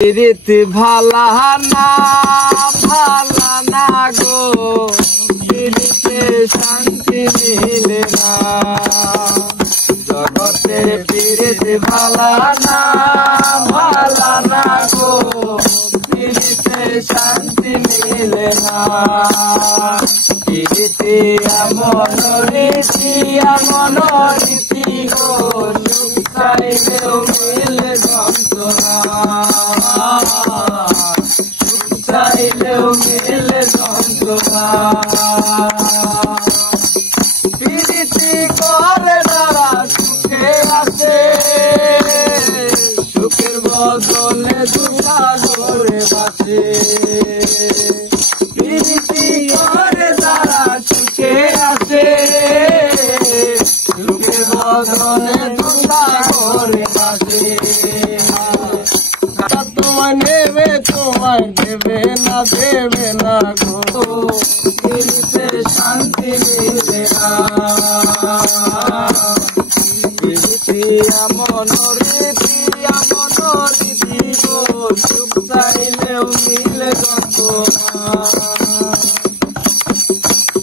প্রীতি ভালা না গো, প্রীতিতে শান্তি মিলে না। জগতে প্রীতি ভালা না গো, প্রীতিতে শান্তি মিলে না। প্রীতি এমন রীতি গো, সুখ চাইলেও মিলে যন্ত্রণা, সুখ চাইলেও মিলে যন্ত্রণা। প্রীতি করে যারা সুখে আসে, সুখের বদলে দুঃখা করে বাসে। প্রীতি করে যারা সুখে আসে, সুখের বদলে দুঃখা করে বাসে। তোমায় দেবে না গো, প্রীতিতে শান্তি মিলে না। প্রীতি এমন রীতি গো, সুখ চাইলেও মিলে যন্ত্রণা।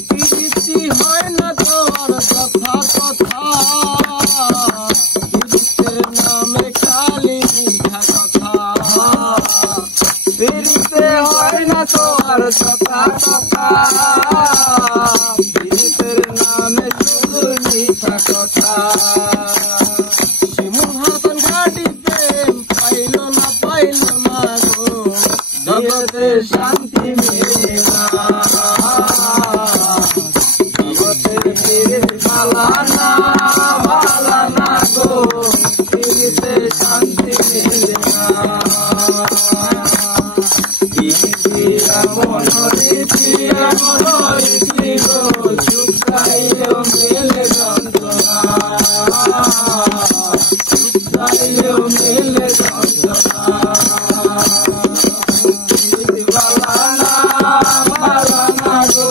প্রীতি হয় না তোর কথা, প্রীতির নামে খালি মিঠা কথা। প্রীতিতে হয় না তোর কথা, প্রীতির নামে শুধু মিঠা কথা। সিংহাসন ঘাটিতে পাইল না গো, জগতে শান্তি মিলে না। জগতে প্রীতি ভালা না গো, প্রীতিতে শান্তি মিলে না। এমন রীতি গো, সুখ চাইলেও মিলে যন্ত্রণা, সুখ চাইলেও মিলে যন্ত্রণা। প্রীতি ভালা না গো,